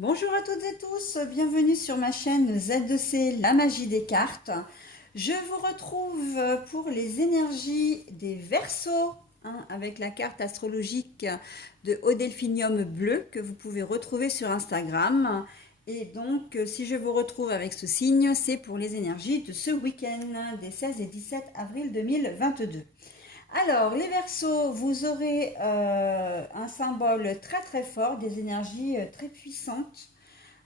Bonjour à toutes et tous, bienvenue sur ma chaîne Z2C, la magie des cartes. Je vous retrouve pour les énergies des Verseaux, avec la carte astrologique de Haut Delphinium bleu que vous pouvez retrouver sur Instagram. Et donc, si je vous retrouve avec ce signe, c'est pour les énergies de ce week-end des 16 et 17 avril 2022. Alors, les Verseaux, vous aurez un symbole très très fort, des énergies très puissantes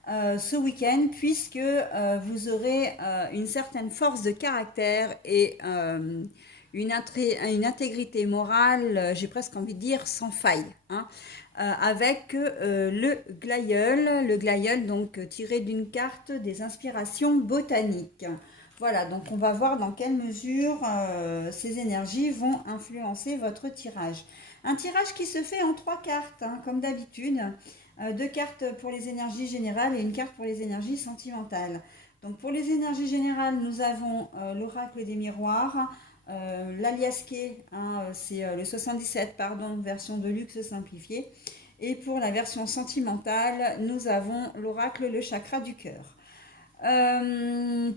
ce week-end, puisque vous aurez une certaine force de caractère et une intégrité morale, j'ai presque envie de dire sans faille, avec le glaïeul donc tiré d'une carte des inspirations botaniques. Voilà, donc on va voir dans quelle mesure ces énergies vont influencer votre tirage. Un tirage qui se fait en 3 cartes, comme d'habitude. 2 cartes pour les énergies générales et une carte pour les énergies sentimentales. Donc pour les énergies générales, nous avons l'oracle des miroirs, l'aliasqué, c'est le 77, pardon, version de luxe simplifiée. Et pour la version sentimentale, nous avons l'oracle, le chakra du cœur.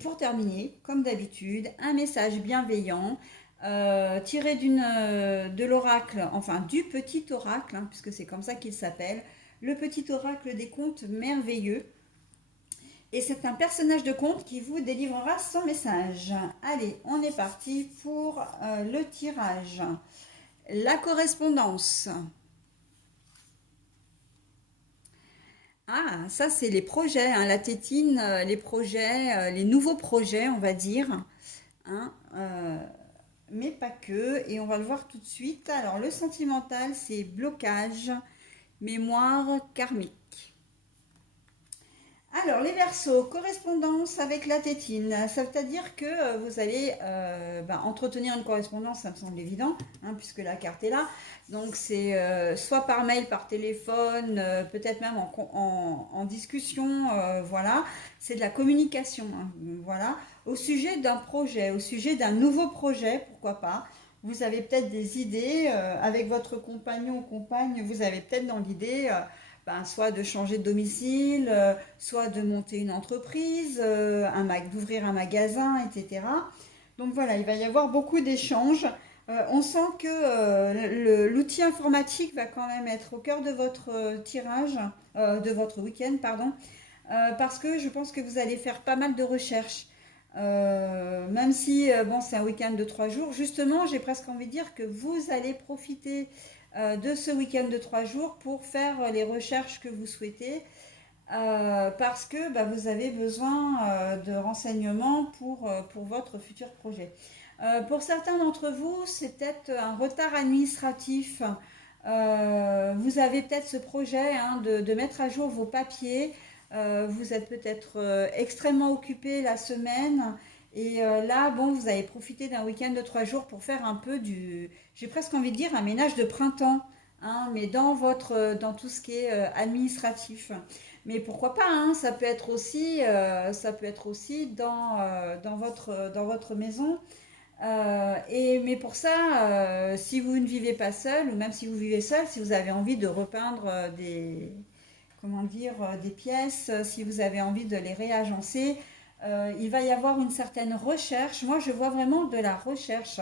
Pour terminer, comme d'habitude, un message bienveillant tiré de l'oracle, enfin du petit oracle, puisque c'est comme ça qu'il s'appelle, le petit oracle des contes merveilleux. Et c'est un personnage de conte qui vous délivrera son message. Allez, on est parti pour le tirage. La correspondance. Ah, ça c'est les projets, la tétine, les projets, les nouveaux projets, on va dire. Hein, euh, mais pas que, et on va le voir tout de suite. Alors, le sentimental, c'est blocage, mémoire karmique. Alors, les Verseaux, correspondance avec la tétine, ça veut dire que vous allez entretenir une correspondance, ça me semble évident, puisque la carte est là. Donc, c'est soit par mail, par téléphone, peut-être même en discussion, voilà. C'est de la communication, voilà. Au sujet d'un projet, au sujet d'un nouveau projet, pourquoi pas. Vous avez peut-être des idées, avec votre compagnon ou compagne, vous avez peut-être dans l'idée soit de changer de domicile, soit de monter une entreprise, d'ouvrir un magasin, etc. Donc voilà, il va y avoir beaucoup d'échanges. On sent que l'outil informatique va quand même être au cœur de votre tirage, de votre week-end, pardon, parce que je pense que vous allez faire pas mal de recherches. Même si bon, c'est un week-end de 3 jours, justement, j'ai presque envie de dire que vous allez profiter de ce week-end de 3 jours pour faire les recherches que vous souhaitez, parce que vous avez besoin de renseignements pour votre futur projet. Pour certains d'entre vous, c'est peut-être un retard administratif. Vous avez peut-être ce projet de mettre à jour vos papiers. Vous êtes peut-être extrêmement occupé la semaine. Et là, bon, vous avez profité d'un week-end de 3 jours pour faire un peu j'ai presque envie de dire, un ménage de printemps, mais dans tout ce qui est administratif. Mais pourquoi pas, ça peut être aussi dans votre maison. Mais pour ça, si vous ne vivez pas seul, ou même si vous vivez seul, si vous avez envie de repeindre des pièces, si vous avez envie de les réagencer, il va y avoir une certaine recherche. Moi, je vois vraiment de la recherche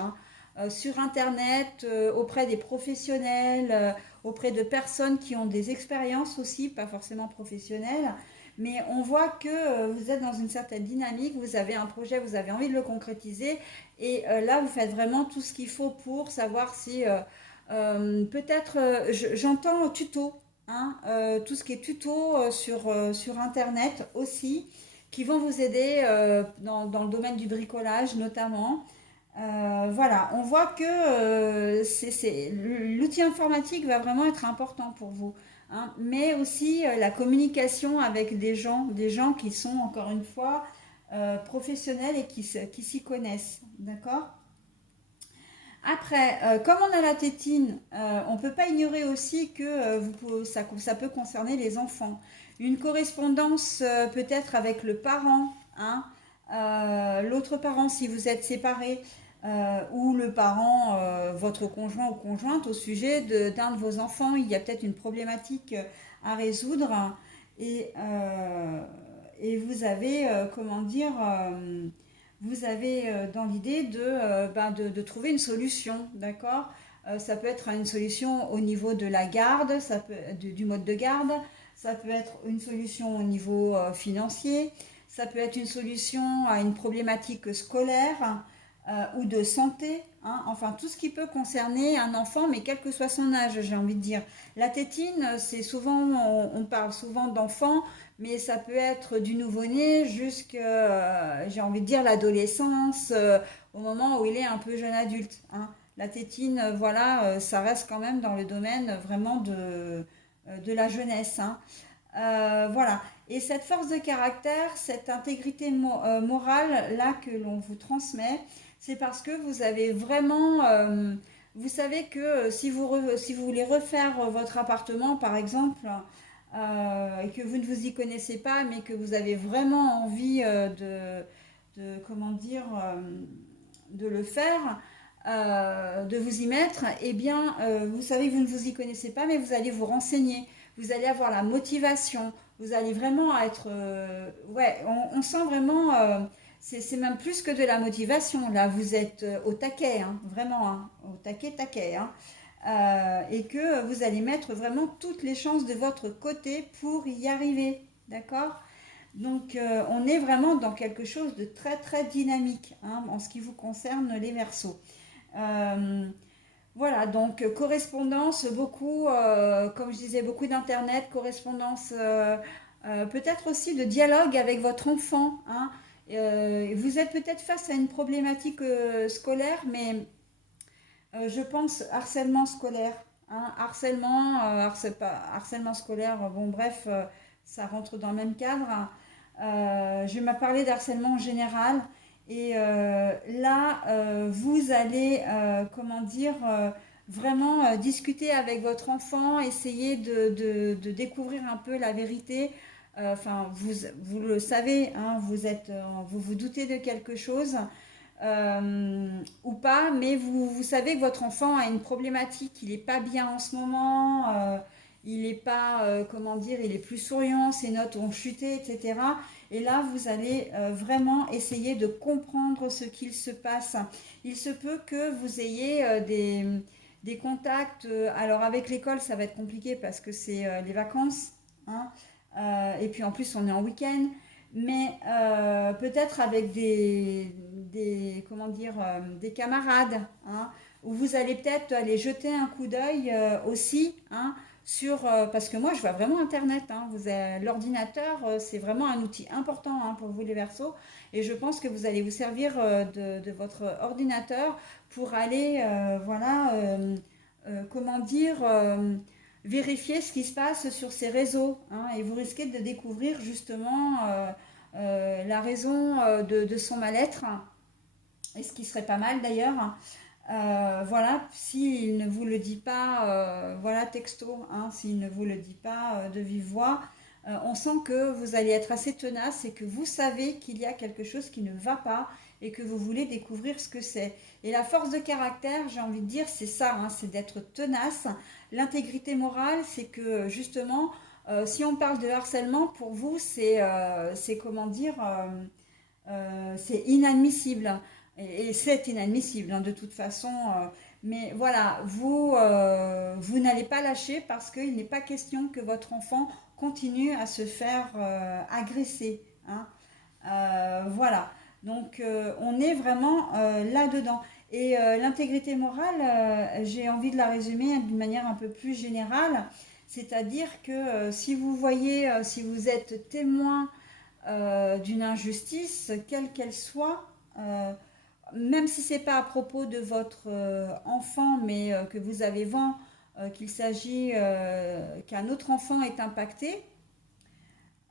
sur Internet, auprès des professionnels, auprès de personnes qui ont des expériences aussi, pas forcément professionnelles. Mais on voit que vous êtes dans une certaine dynamique, vous avez un projet, vous avez envie de le concrétiser. Et là, vous faites vraiment tout ce qu'il faut pour savoir si peut-être, j'entends tuto, tout ce qui est tuto sur Internet aussi, qui vont vous aider dans le domaine du bricolage notamment. Voilà, on voit que l'outil informatique va vraiment être important pour vous, mais aussi la communication avec des gens qui sont encore une fois professionnels et qui s'y connaissent, d'accord? Après, comme on a la tétine, on ne peut pas ignorer aussi que ça peut concerner les enfants. Une correspondance peut-être avec le parent, l'autre parent si vous êtes séparés, ou le parent, votre conjoint ou conjointe, au sujet d'un de vos enfants. Il y a peut-être une problématique à résoudre. Et vous avez, comment dire, vous avez dans l'idée de trouver une solution, d'accord? Ça peut être une solution au niveau de la garde, du mode de garde, ça peut être une solution au niveau financier, ça peut être une solution à une problématique scolaire ou de santé, hein. Enfin tout ce qui peut concerner un enfant, mais quel que soit son âge, j'ai envie de dire. La tétine, c'est souvent, on parle souvent d'enfants, mais ça peut être du nouveau-né jusqu'à, j'ai envie de dire, l'adolescence, au moment où il est un peu jeune adulte, hein. La tétine, voilà, ça reste quand même dans le domaine vraiment de la jeunesse, hein. Voilà. Et cette force de caractère, cette intégrité morale là que l'on vous transmet, c'est parce que vous avez vraiment, vous savez que si vous voulez refaire votre appartement, par exemple, et que vous ne vous y connaissez pas, mais que vous avez vraiment envie comment dire, de le faire, de vous y mettre, eh bien, vous savez que vous ne vous y connaissez pas, mais vous allez vous renseigner, vous allez avoir la motivation, vous allez vraiment être, ouais, on sent vraiment, c'est même plus que de la motivation, là, vous êtes au taquet, hein, vraiment, hein, au taquet, taquet, hein. Et que vous allez mettre vraiment toutes les chances de votre côté pour y arriver, d'accord? Donc, on est vraiment dans quelque chose de très très dynamique, hein, en ce qui vous concerne les Verseaux. Euh, voilà, donc correspondance, beaucoup, comme je disais, beaucoup d'internet, correspondance, peut-être aussi de dialogue avec votre enfant, hein. Vous êtes peut-être face à une problématique scolaire, mais je pense harcèlement scolaire, hein, harcèlement, harcèlement scolaire, bon bref, ça rentre dans le même cadre, hein. Je vais me parler d'harcèlement en général. Et là, vous allez, comment dire, vraiment discuter avec votre enfant, essayer de découvrir un peu la vérité. Enfin, vous le savez, hein, vous vous doutez de quelque chose ou pas, mais vous savez que votre enfant a une problématique, il n'est pas bien en ce moment, il n'est pas, comment dire, il est plus souriant, ses notes ont chuté, etc. Et là, vous allez vraiment essayer de comprendre ce qu'il se passe. Il se peut que vous ayez des contacts. Alors avec l'école, ça va être compliqué parce que c'est les vacances, hein. Et puis en plus, on est en week-end. Mais peut-être avec comment dire, des camarades, hein, où vous allez peut-être aller jeter un coup d'œil aussi, hein, parce que moi je vois vraiment Internet, hein, l'ordinateur, c'est vraiment un outil important, hein, pour vous les Verseaux, et je pense que vous allez vous servir de votre ordinateur pour aller, voilà, comment dire, vérifier ce qui se passe sur ces réseaux, hein, et vous risquez de découvrir justement la raison de son mal-être, et ce qui serait pas mal d'ailleurs. Voilà, s'il ne vous le dit pas, voilà, texto, hein, s'il ne vous le dit pas de vive voix, on sent que vous allez être assez tenace et que vous savez qu'il y a quelque chose qui ne va pas et que vous voulez découvrir ce que c'est. Et la force de caractère, j'ai envie de dire, c'est ça, hein, c'est d'être tenace. L'intégrité morale, c'est que justement, si on parle de harcèlement, pour vous, c'est comment dire, c'est inadmissible. Et c'est inadmissible, hein, de toute façon. Mais voilà, vous n'allez pas lâcher parce qu'il n'est pas question que votre enfant continue à se faire agresser, hein. Voilà. Donc on est vraiment là-dedans. Et l'intégrité morale, j'ai envie de la résumer d'une manière un peu plus générale. C'est-à-dire que si vous voyez, si vous êtes témoin d'une injustice, quelle qu'elle soit, même si c'est pas à propos de votre enfant, mais que vous avez vent qu'il s'agit qu'un autre enfant est impacté,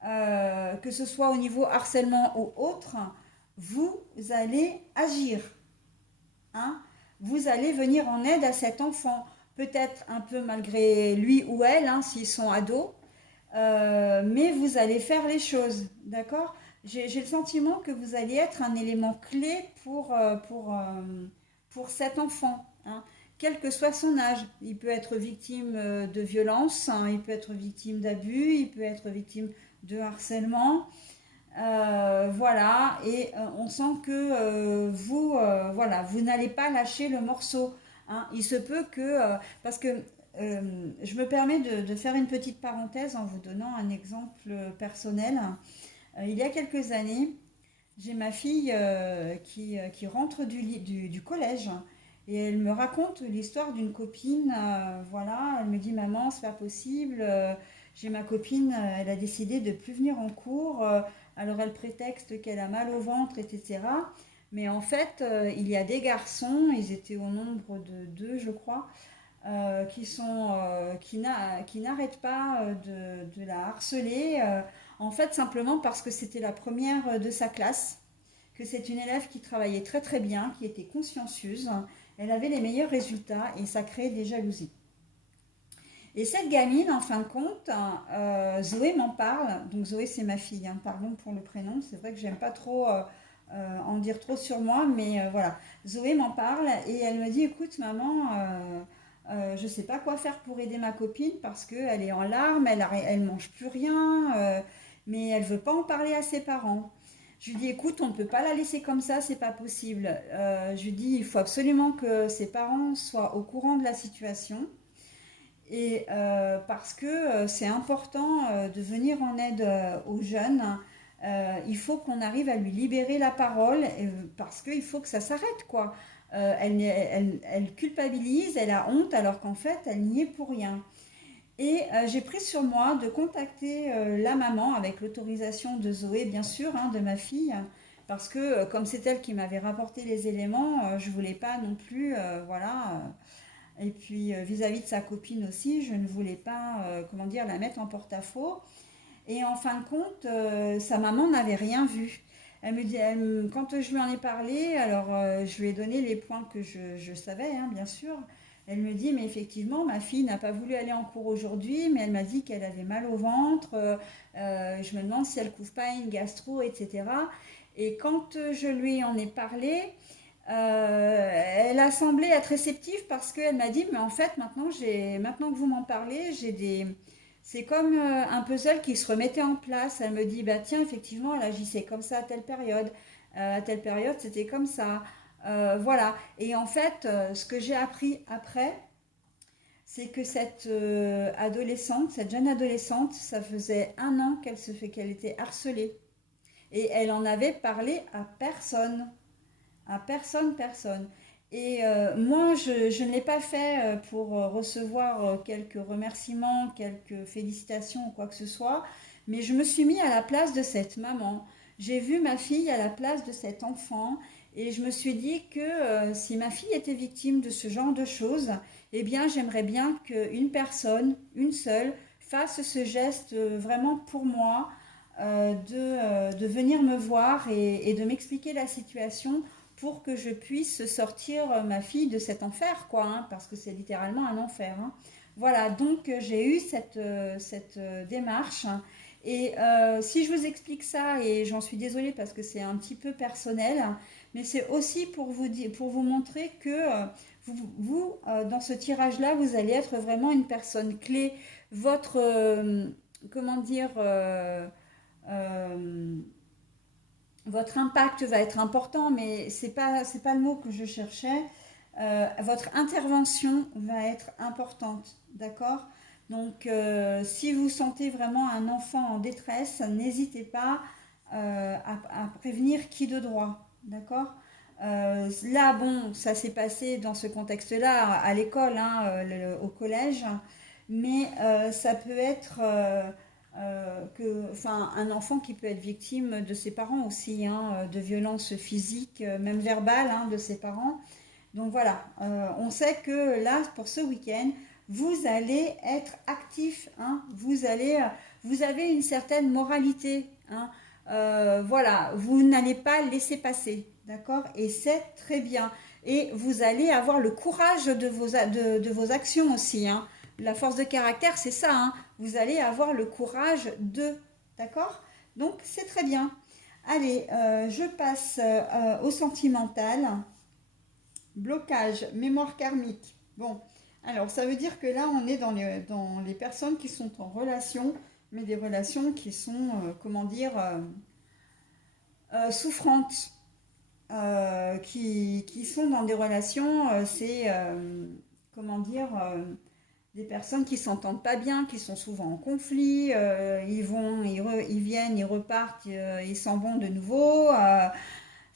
que ce soit au niveau harcèlement ou autre, vous allez agir, hein. Vous allez venir en aide à cet enfant, peut-être un peu malgré lui ou elle, hein, s'ils sont ados, mais vous allez faire les choses, d'accord? J'ai le sentiment que vous allez être un élément clé pour cet enfant, hein. quel que soit son âge. Il peut être victime de violence, hein, il peut être victime d'abus, il peut être victime de harcèlement. Voilà, et on sent que voilà, vous n'allez pas lâcher le morceau, hein. Il se peut que, parce que je me permets de faire une petite parenthèse en vous donnant un exemple personnel. Il y a quelques années, j'ai ma fille qui rentre du collège et elle me raconte l'histoire d'une copine. Voilà, elle me dit maman, c'est pas possible. J'ai ma copine, elle a décidé de plus venir en cours. Alors elle prétexte qu'elle a mal au ventre, etc. Mais en fait, il y a des garçons, ils étaient au nombre de deux, je crois, qui n'arrêtent pas de la harceler. En fait, simplement parce que c'était la première de sa classe, que c'est une élève qui travaillait très très bien, qui était consciencieuse, elle avait les meilleurs résultats et ça créait des jalousies. Et cette gamine, en fin de compte, Zoé m'en parle. Donc Zoé, c'est ma fille, hein, pardon pour le prénom. C'est vrai que j'aime pas trop en dire trop sur moi, mais voilà. Zoé m'en parle et elle me dit, écoute maman, je sais pas quoi faire pour aider ma copine parce qu'elle est en larmes, elle mange plus rien, mais elle veut pas en parler à ses parents. Je lui dis, écoute, on ne peut pas la laisser comme ça, c'est pas possible. Je lui dis, il faut absolument que ses parents soient au courant de la situation. Et parce que c'est important de venir en aide aux jeunes, il faut qu'on arrive à lui libérer la parole parce qu'il faut que ça s'arrête, quoi. Elle culpabilise, elle a honte alors qu'en fait elle n'y est pour rien. Et j'ai pris sur moi de contacter la maman avec l'autorisation de Zoé, bien sûr, hein, de ma fille, parce que comme c'est elle qui m'avait rapporté les éléments, je voulais pas non plus, voilà. Et puis vis-à-vis de sa copine aussi, je ne voulais pas, comment dire, la mettre en porte-à-faux. Et en fin de compte, sa maman n'avait rien vu. Elle me dit, quand je lui en ai parlé, alors je lui ai donné les points que je savais, hein, bien sûr. Elle me dit, mais effectivement, ma fille n'a pas voulu aller en cours aujourd'hui, mais elle m'a dit qu'elle avait mal au ventre. Je me demande si elle ne couvre pas une gastro, etc. Et quand je lui en ai parlé, elle a semblé être réceptive parce qu'elle m'a dit, mais en fait, maintenant que vous m'en parlez, c'est comme un puzzle qui se remettait en place. Elle me dit, bah tiens, effectivement, elle agissait comme ça à telle période, c'était comme ça. Voilà. Et en fait, ce que j'ai appris après, c'est que cette adolescente, cette jeune adolescente, ça faisait un an qu'elle était harcelée. Et elle en avait parlé à personne. À personne, personne. Et moi, je ne l'ai pas fait pour recevoir quelques remerciements, quelques félicitations ou quoi que ce soit, mais je me suis mis à la place de cette maman. J'ai vu ma fille à la place de cet enfant et je me suis dit que si ma fille était victime de ce genre de choses, eh bien, j'aimerais bien qu'une personne, une seule, fasse ce geste vraiment pour moi, de venir me voir et de m'expliquer la situation pour que je puisse sortir ma fille de cet enfer, quoi, hein, parce que c'est littéralement un enfer, hein. Voilà, donc j'ai eu cette démarche. Et si je vous explique ça, et j'en suis désolée parce que c'est un petit peu personnel, mais c'est aussi pour pour vous montrer que dans ce tirage-là, vous allez être vraiment une personne clé. Votre, comment dire, euh, votre impact va être important, mais c'est pas le mot que je cherchais. Votre intervention va être importante, d'accord? Donc, si vous sentez vraiment un enfant en détresse, n'hésitez pas à prévenir qui de droit, d'accord? Là, bon, ça s'est passé dans ce contexte-là à l'école, hein, au collège, mais ça peut être enfin, un enfant qui peut être victime de ses parents aussi, hein, de violences physiques, même verbales, hein, de ses parents. Donc voilà, on sait que là, pour ce week-end, vous allez être actif, hein, vous avez une certaine moralité, hein, voilà, vous n'allez pas laisser passer, d'accord? Et c'est très bien. Et vous allez avoir le courage de vos actions aussi, hein. La force de caractère, c'est ça, hein. Vous allez avoir le courage de, d'accord? Donc c'est très bien. Allez, je passe au sentimental. Blocage, mémoire karmique. Bon, alors ça veut dire que là, on est dans les personnes qui sont en relation, mais des relations qui sont, comment dire, souffrantes, qui sont dans des relations, comment dire, des personnes qui s'entendent pas bien, qui sont souvent en conflit, ils viennent, ils repartent, ils s'en vont de nouveau.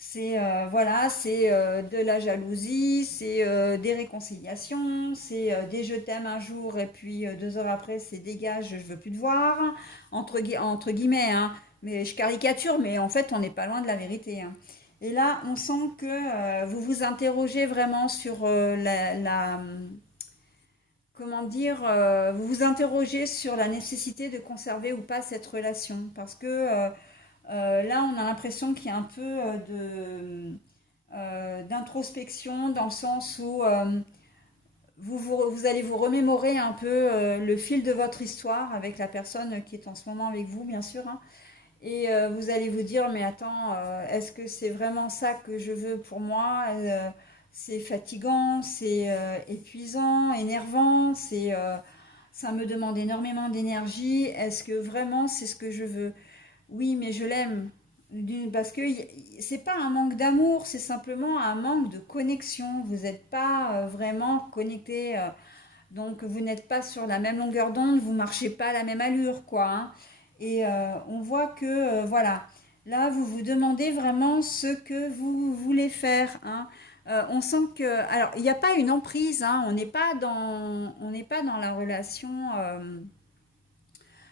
C'est de la jalousie, c'est des réconciliations, c'est des je t'aime un jour et puis 2 heures après c'est dégage, je veux plus te voir, entre guillemets, hein. Mais je caricature, mais en fait on n'est pas loin de la vérité, hein. Et là on sent que vous vous interrogez vraiment sur comment dire, vous vous interrogez sur la nécessité de conserver ou pas cette relation, parce que là, on a l'impression qu'il y a un peu d'introspection dans le sens où vous allez vous remémorer un peu le fil de votre histoire avec la personne qui est en ce moment avec vous, bien sûr, hein. Et vous allez vous dire, mais attends, est-ce que c'est vraiment ça que je veux pour moi? C'est fatigant, c'est épuisant, énervant, ça me demande énormément d'énergie. Est-ce que vraiment c'est ce que je veux? Oui, mais je l'aime. Parce que c'est pas un manque d'amour, c'est simplement un manque de connexion. Vous n'êtes pas vraiment connecté, donc vous n'êtes pas sur la même longueur d'onde, vous marchez pas à la même allure, quoi, hein. Et on voit que, voilà, là, vous vous demandez vraiment ce que vous voulez faire, hein. On sent que, alors, il n'y a pas une emprise, hein, on n'est pas dans la relation.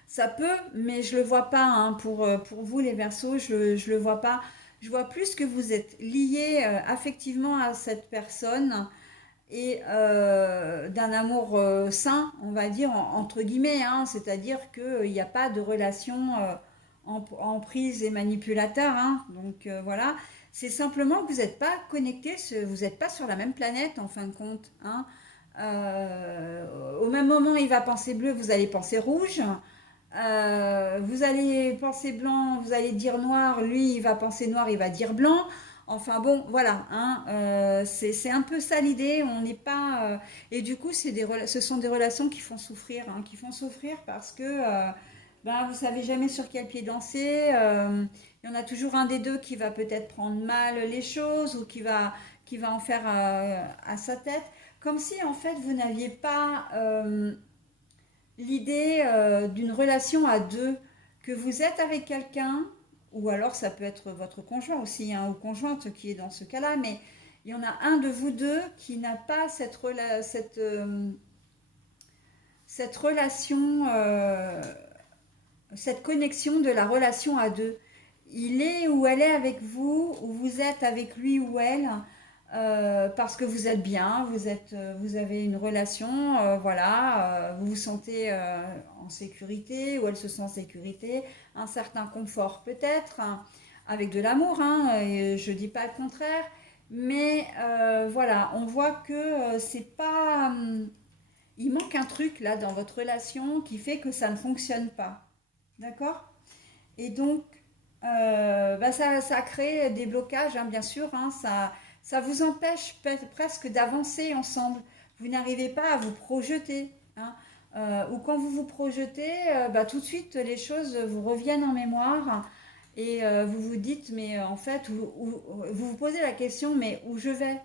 Ça peut, mais je le vois pas, hein, pour vous les Verseaux, je le vois pas. Je vois plus que vous êtes liés affectivement à cette personne et d'un amour sain, on va dire, entre guillemets, hein, c'est-à-dire qu'il n'y a pas de relation en prise et manipulateur, hein, donc voilà. C'est simplement que vous n'êtes pas connectés, vous n'êtes pas sur la même planète en fin de compte, hein. Au même moment, il va penser bleu, vous allez penser rouge. Vous allez penser blanc, vous allez dire noir, lui il va penser noir, il va dire blanc. Enfin bon, voilà, hein, c'est un peu ça l'idée. On n'est pas. Et du coup, ce sont des relations qui font souffrir, hein, qui font souffrir parce que ben, vous savez jamais sur quel pied danser. Il y en a toujours un des deux qui va peut-être prendre mal les choses ou qui va en faire à sa tête. Comme si en fait vous n'aviez pas l'idée d'une relation à deux, que vous êtes avec quelqu'un, ou alors ça peut être votre conjoint aussi, hein, ou conjointe qui est dans ce cas-là, mais il y en a un de vous deux qui n'a pas cette relation, cette connexion de la relation à deux. Il est ou elle est avec vous, ou vous êtes avec lui ou elle, parce que vous êtes bien, vous avez une relation, voilà, vous vous sentez en sécurité, ou elle se sent en sécurité, un certain confort peut-être, hein, avec de l'amour, hein, et je dis pas le contraire, mais voilà, on voit que c'est pas, il manque un truc là dans votre relation qui fait que ça ne fonctionne pas, d'accord? Et donc, bah, ça crée des blocages, hein, bien sûr, hein, ça vous empêche presque d'avancer ensemble. Vous n'arrivez pas à vous projeter, hein. Ou quand vous vous projetez, bah, tout de suite, les choses vous reviennent en mémoire et vous vous dites, mais en fait, vous vous posez la question, mais où je vais?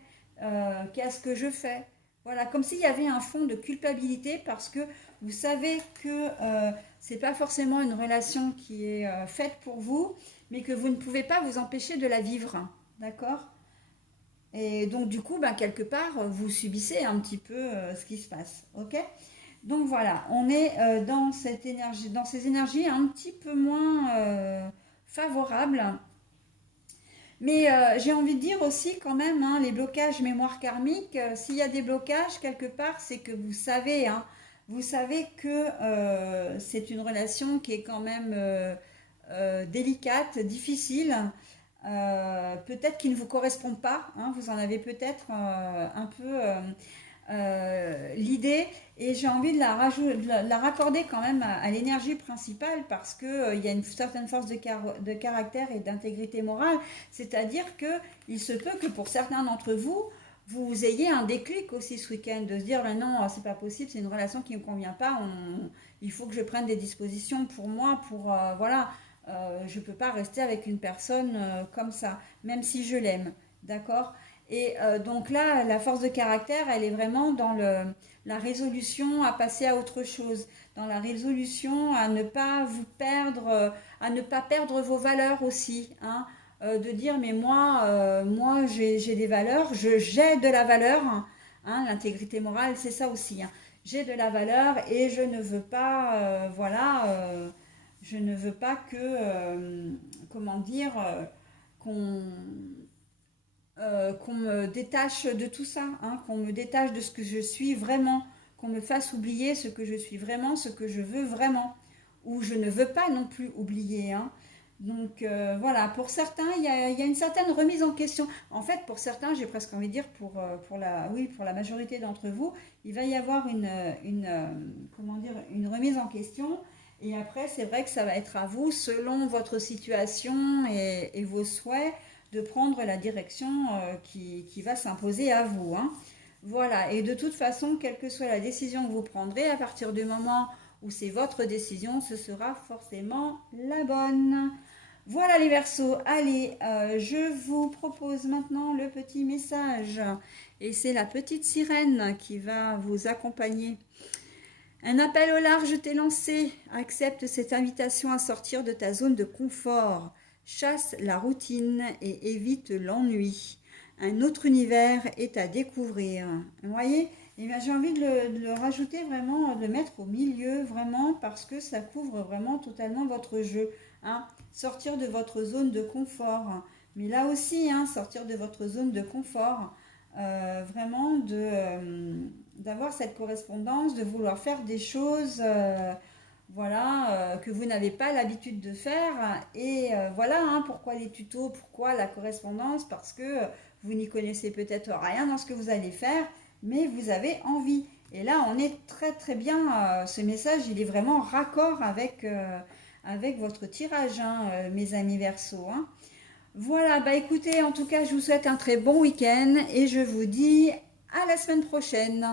Qu'est-ce que je fais? Voilà, comme s'il y avait un fond de culpabilité parce que vous savez que c'est pas forcément une relation qui est faite pour vous, mais que vous ne pouvez pas vous empêcher de la vivre, hein. D'accord? Et donc, du coup, ben, quelque part, vous subissez un petit peu ce qui se passe. Ok? Donc voilà, on est dans cette énergie, dans ces énergies un petit peu moins favorables. Mais j'ai envie de dire aussi quand même, hein, les blocages mémoire karmique, s'il y a des blocages quelque part, c'est que vous savez, hein, vous savez que c'est une relation qui est quand même délicate, difficile, peut-être qui ne vous correspond pas, hein, vous en avez peut-être un peu l'idée, et j'ai envie de la raccorder quand même à l'énergie principale parce que il y a une certaine force de caractère et d'intégrité morale, c'est-à-dire que il se peut que pour certains d'entre vous, vous ayez un déclic aussi ce week-end, de se dire, ben non, c'est pas possible, c'est une relation qui ne me convient pas, il faut que je prenne des dispositions pour moi, pour, voilà, je ne peux pas rester avec une personne comme ça, même si je l'aime, d'accord? Et donc là, la force de caractère, elle est vraiment dans la résolution à passer à autre chose, dans la résolution à ne pas vous perdre, à ne pas perdre vos valeurs aussi, hein, de dire mais moi j'ai des valeurs, j'ai de la valeur, hein, l'intégrité morale c'est ça aussi, hein. J'ai de la valeur et je ne veux pas, voilà, je ne veux pas que, comment dire, qu'on qu'on me détache de tout ça, hein, qu'on me détache de ce que je suis vraiment, qu'on me fasse oublier ce que je suis vraiment, ce que je veux vraiment, ou je ne veux pas non plus oublier, hein. Donc voilà, pour certains, il y a une certaine remise en question. En fait, pour certains, j'ai presque envie de dire, oui, pour la majorité d'entre vous, il va y avoir comment dire, une remise en question. Et après, c'est vrai que ça va être à vous, selon votre situation et vos souhaits, de prendre la direction qui va s'imposer à vous, hein. Voilà, et de toute façon, quelle que soit la décision que vous prendrez, à partir du moment où c'est votre décision, ce sera forcément la bonne. Voilà les Verseaux, allez, je vous propose maintenant le petit message, et c'est la petite sirène qui va vous accompagner. Un appel au large t'est lancé. Accepte cette invitation à sortir de ta zone de confort. Chasse la routine et évite l'ennui. Un autre univers est à découvrir. Vous voyez? Eh bien, j'ai envie de le rajouter vraiment, de le mettre au milieu vraiment parce que ça couvre vraiment totalement votre jeu, hein. Sortir de votre zone de confort. Mais là aussi, hein, sortir de votre zone de confort. Vraiment d'avoir cette correspondance, de vouloir faire des choses voilà, que vous n'avez pas l'habitude de faire. Et voilà, hein, pourquoi les tutos, pourquoi la correspondance, parce que vous n'y connaissez peut-être rien dans ce que vous allez faire, mais vous avez envie. Et là, on est très très bien, ce message, il est vraiment raccord avec votre tirage, hein, mes amis Verseaux, hein. Voilà, bah écoutez, en tout cas, je vous souhaite un très bon week-end et je vous dis à la semaine prochaine.